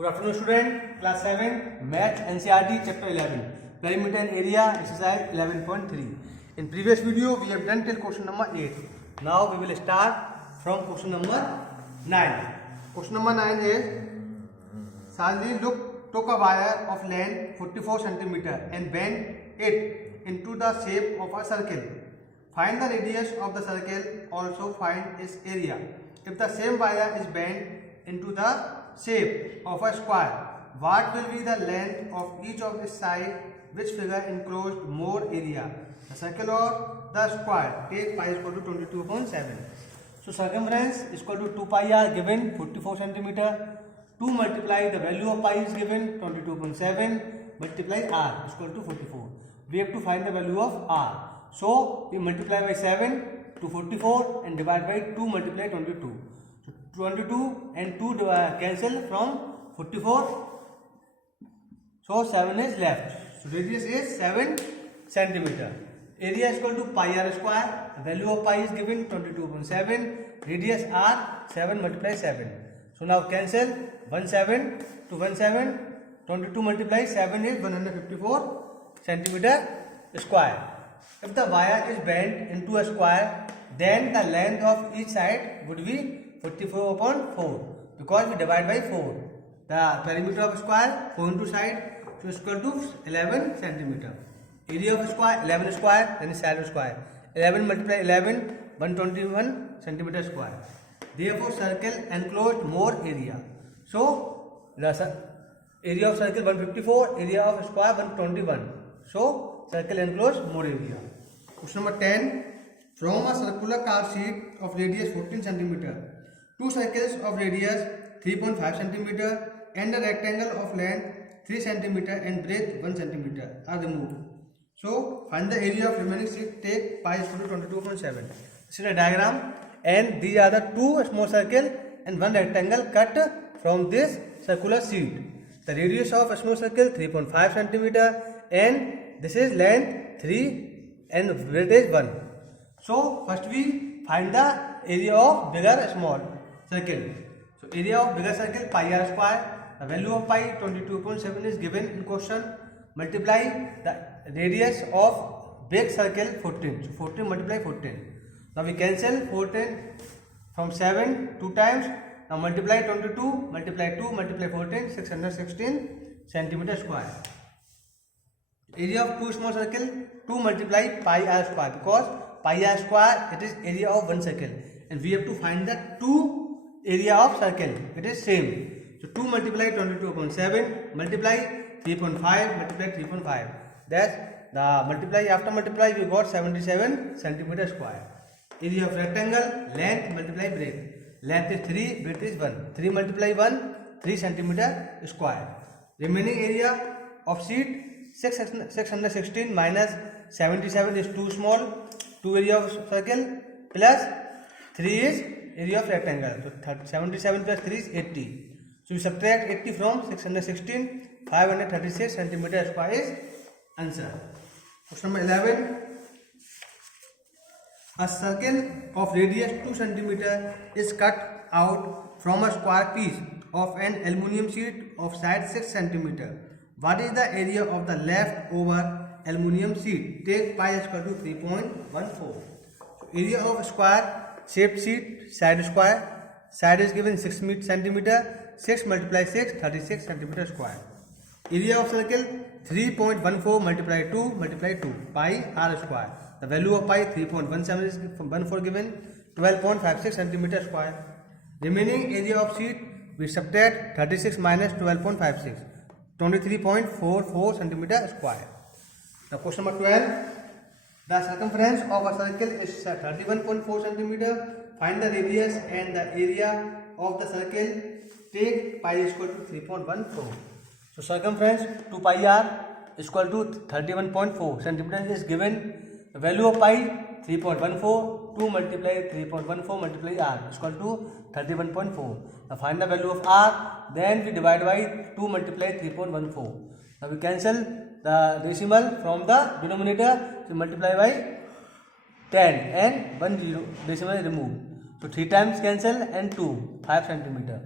Good afternoon, student. Class 7, Math NCERT, Chapter 11, Perimeter and Area, Exercise 11.3. In previous video, we have done till question number 8. Now we will start from question number 9. Question number 9 is, Sanji took a wire of length 44 cm and bent it into the shape of a circle. Find the radius of the circle, also find its area. If the same wire is bent into the shape of a square, what will be the length of each of its sides? Which figure enclosed more area, the circle or the square? Take pi is equal to 22.7. So circumference is equal to 2 pi r given 44 cm. 2 multiply the value of pi is given 22.7 multiply r is equal to 44. We have to find the value of r. So we multiply by 7 to 44 and divide by 2 multiply 22. So 22 and 2 cancel from 44. So 7 is left. So radius is 7 centimeter. Area is equal to pi r square. The value of pi is given 22.7. Radius r 7 multiply 7. So now cancel 1 7 to 1 7. 22 multiply 7 is 154 centimeter square. If the wire is bent into a square, then the length of each side would be 44/4 because we divide by 4. The perimeter of a square 4 into side, so is equal to 11 centimeter. Area of a square 11 square, then side of square. 11 multiply 11, 121 centimeter square. Therefore, circle enclosed more area. So the area of circle 154, area of square 121. So circle enclosed more area. Question number 10. From a circular curved sheet of radius 14 cm, two circles of radius 3.5 cm and a rectangle of length 3 cm and breadth 1 cm are removed. So find the area of remaining sheet. Take pi is equal to 22.7. This is a diagram, and these are the two small circle and one rectangle cut from this circular sheet. The radius of a small circle 3.5 cm and this is length 3 and breadth is 1. So first we find the area of bigger small circle. So area of bigger circle pi r square. The value of pi 22.7 is given in question. Multiply the radius of big circle 14. So 14 multiply 14. Now we cancel 14 from 7 2 times. Now multiply 22 multiply 2 multiply 14, 616 centimeter square. Area of two small circle 2 multiply pi r square, because pi r square it is area of one circle and we have to find the two area of circle. It is same. So 2 multiply 22.7 multiply 3.5 multiply 3.5. That's the multiply. After multiply we got 77 centimeter square. Area of rectangle length multiply breadth. Length is 3, breadth is 1. 3 multiply 1, 3 centimeter square. Remaining area of sheet 616 minus 77 is too small. 2 area of circle plus 3 is area of rectangle. So 77 plus 3 is 80. So we subtract 80 from 616. 536 centimeter square is answer. Question number 11. A circle of radius 2 cm is cut out from a square piece of an aluminium sheet of side 6 cm. What is the area of the left over aluminium sheet? Take pi is equal to 3.14. So area of square shaped sheet, side square. Side is given 6 cm. 6 multiply 6, 36 centimeter square. Area of circle 3.14 multiply 2 multiply 2 pi r square. The value of pi 3.17 is 14 given, 12.56 centimeter square. Remaining area of sheet we subtract 36 minus 12.56, 23.44 centimeter square. Now question number 12. The circumference of a circle is 31.4 centimeter. Find the radius and the area of the circle. Take pi is equal to 3.14. So circumference 2 pi r is equal to 31.4 centimeter is given. The value of pi 3.14. 2 multiply 3.14 multiply r is equal to 31.4. Now find the value of r. Then we divide by 2 multiply 3.14. Now we cancel the decimal from the denominator. So multiply by 10 and 1 decimal is removed. So 3 times cancel and 2 5 centimeter.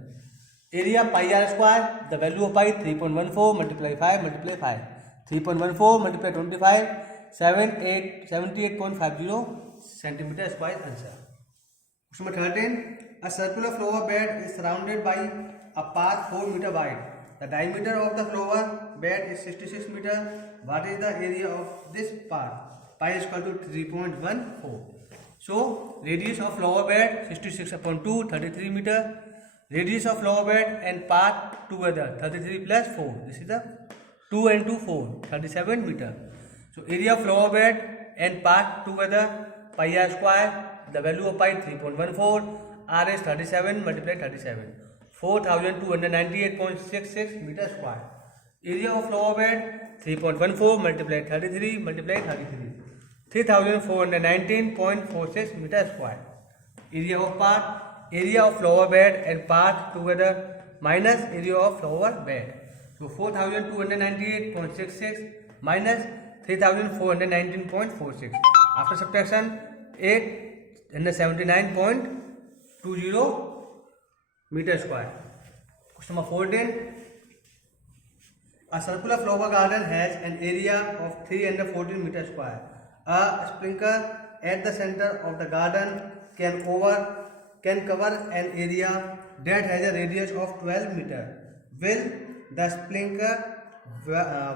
area pi r square, the value of pi 3.14 multiply 5 multiply 5. 3.14 multiply 25, 78.50 centimeter square answer. Question number 13. A circular flower bed is surrounded by a path 4 meter wide. The diameter of the flower bed is 66 meter. What is the area of this path? Pi is equal to 3.14. So radius of flower bed 66/2, 33 meter. Radius of flower bed and path together 33 plus 4. This is the 2 and 2 4, 37 meter. So area of flower bed and path together pi r square. The value of pi 3.14. R is 37 multiplied 37. 4298.66 meter square. Area of flower bed 3.14 multiplied 33 multiplied 33. 3419.46 meter square. Area of path, area of flower bed and path together minus area of flower bed. So 4298.66 minus 3419.46. After subtraction 879.20 meter square. Question number 14. A circular flower garden has an area of 314 meter square. A sprinkler at the center of the garden can cover an area that has a radius of 12 meter. Will the sprinkler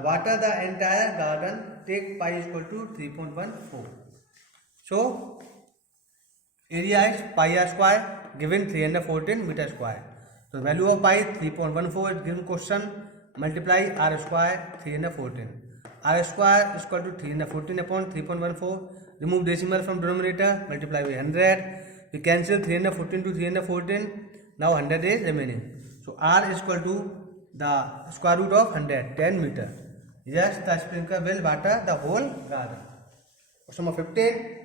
water the entire garden? Take pi is equal to 3.14. So area is pi r square given 314 meter square. So value of pi 3.14 is given question. Multiply r square 314. R square is equal to 314 upon 3.14. Remove decimal from denominator. Multiply by 100. We cancel 314 to 314. Now 100 is remaining. So R is equal to the square root of 100, 10 meter. Yes, the sprinkler will water the whole garden. Question number 15.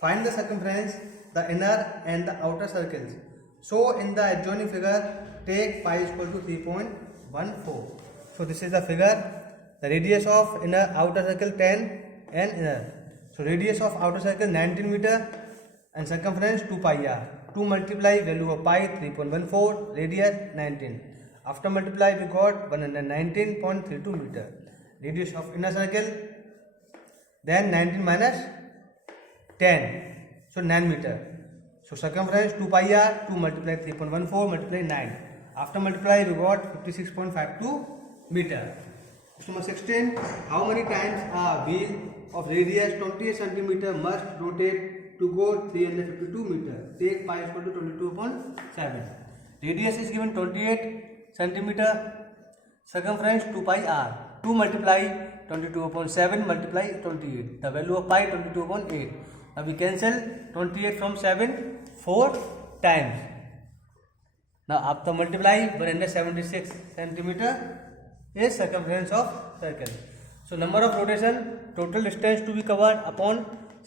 Find the circumference, the inner and the outer circles. So in the adjoining figure, take pi is equal to 3.14. So this is the figure. The radius of inner outer circle 10 and inner. So radius of outer circle 19 meter and circumference 2 pi r. 2 multiply value of pi 3.14, radius 19. After multiply we got 119.32 meter. Radius of inner circle, then 19 minus 10, so 9 meter. So circumference 2 pi r, 2 multiply 3.14 multiply 9. After multiply we got 56.52 meter. Question number 16. How many times a wheel of radius 28 cm must rotate to go 352 meter? Take pi is equal to 22/7. Radius is given 28 cm. Circumference 2 pi r. 2 multiply 22/7 multiply 28. The value of pi 22/8. Now we cancel 28 from 7 4 times. Now after multiply 176 cm is circumference of circle. So number of rotation, total distance to be covered upon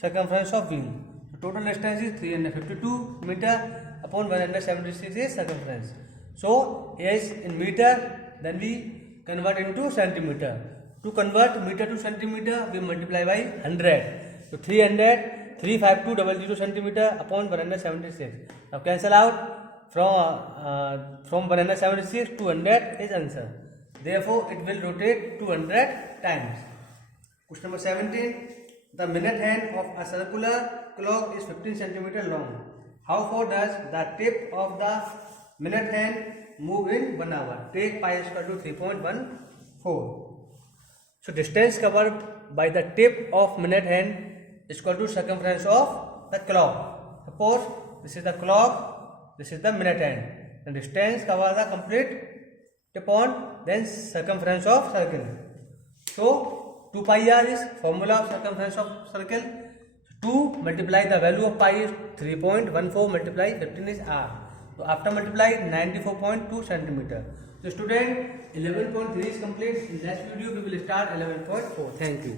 circumference of wheel. So total distance is 352 meter upon 176 is circumference. So is in meter, then we convert into centimeter. To convert meter to centimeter, we multiply by 100. So 35200 centimeter upon 176. Now cancel out from 176 to 100 is answer. Therefore, it will rotate 200 times. Question number 17. The minute hand of a circular clock is 15 cm long. How far does the tip of the minute hand move in 1 hour? Take pi is equal to 3.14. So distance covered by the tip of minute hand is equal to circumference of the clock. Suppose this is the clock, this is the minute hand. The distance covers the complete tip on, then circumference of circle. So 2 pi r is formula of circumference of circle. 2 multiply the value of pi is 3.14 multiply 15 is r. So after multiply 94.2 centimeter. So student 11.3 is complete. In next video we will start 11.4. Thank you.